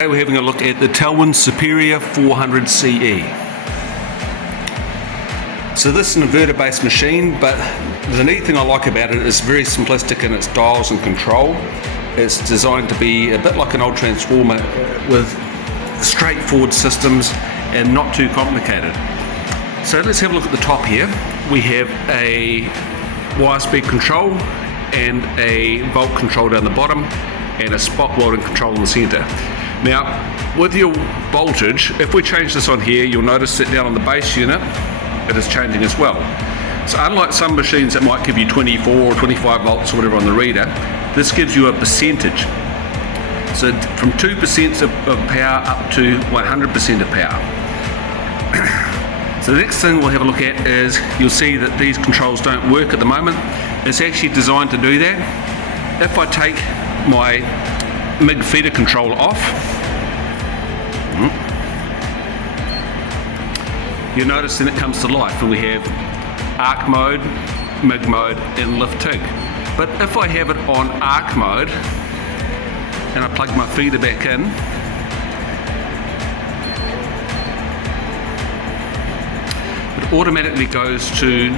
Today we're having a look at the Telwin Superior 400 CE. So this is an inverter based machine, but the neat thing I like about it is very simplistic in its dials and control. It's designed to be a bit like an old transformer with straightforward systems and not too complicated. So let's have a look at the top here. We have a wire speed control and a volt control down the bottom and a spot welding control in the center. Now, with your voltage, if we change this on here, you'll notice that down on the base unit, it is changing as well. So unlike some machines that might give you 24 or 25 volts or whatever on the reader, this gives you a percentage. So from 2% of power up to 100% of power. So the next thing we'll have a look at is you'll see that these controls don't work at the moment. It's actually designed to do that. If I take my MIG feeder control off, you'll notice then it comes to life and we have arc mode, MIG mode and lift TIG. But if I have it on arc mode and I plug my feeder back in, it automatically goes to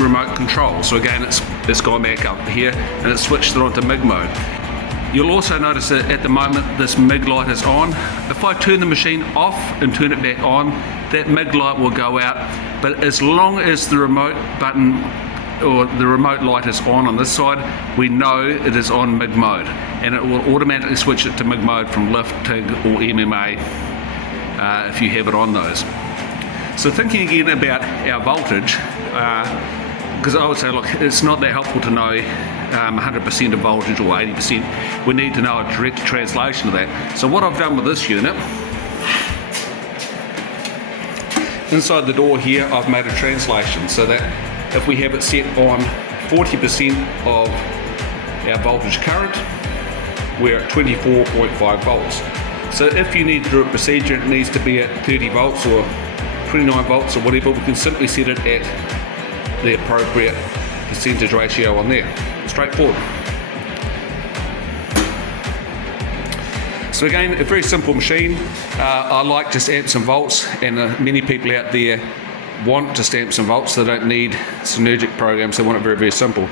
remote control. So again, it's gone back up here and it's switched it on to MIG mode. You'll also notice that at the moment this MIG light is on. If I turn the machine off and turn it back on, that MIG light will go out. But as long as the remote button or the remote light is on this side, we know it is on MIG mode, and it will automatically switch it to MIG mode from lift, TIG or MMA if you have it on those. So thinking again about our voltage, because I would say, look, it's not that helpful to know 100% of voltage or 80%. We need to know a direct translation of that. So what I've done with this unit, inside the door here, I've made a translation so that if we have it set on 40% of our voltage current, we're at 24.5 volts. So if you need to do a procedure, it needs to be at 30 volts or 29 volts or whatever, we can simply set it at the appropriate percentage ratio on there. Straightforward. So again, a very simple machine. I like just amps and volts, and many people out there want just amps and volts. They don't need synergic programs, they want it very, very simple.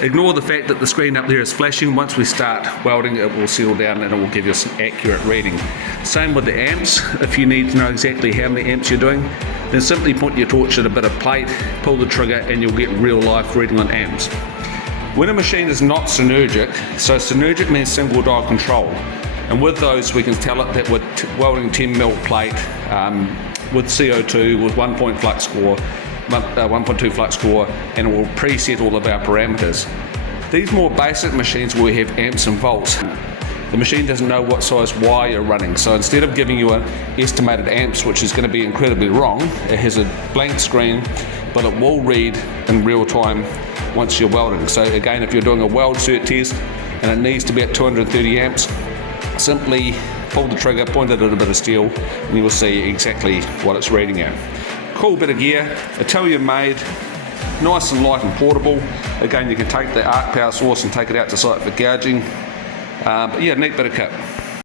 Ignore the fact that the screen up there is flashing. Once we start welding, it will settle down and it will give you an accurate reading. Same with the amps. If you need to know exactly how many amps you're doing, then simply point your torch at a bit of plate, pull the trigger, and you'll get real life reading on amps. When a machine is not synergic, so synergic means single dial control, and with those we can tell it that we're welding 10mm plate with CO2, with 1.2 flux core, and it will preset all of our parameters. These more basic machines where we have amps and volts, the machine doesn't know what size wire you're running, so instead of giving you an estimated amps, which is going to be incredibly wrong, it has a blank screen, but it will read in real time once you're welding. So again, if you're doing a weld cert test and it needs to be at 230 amps, simply pull the trigger, point it at a bit of steel, and you will see exactly what it's reading at. Cool bit of gear, Italian made, nice and light and portable. Again, you can take the arc power source and take it out to site for gouging. But yeah, neat bit of kit.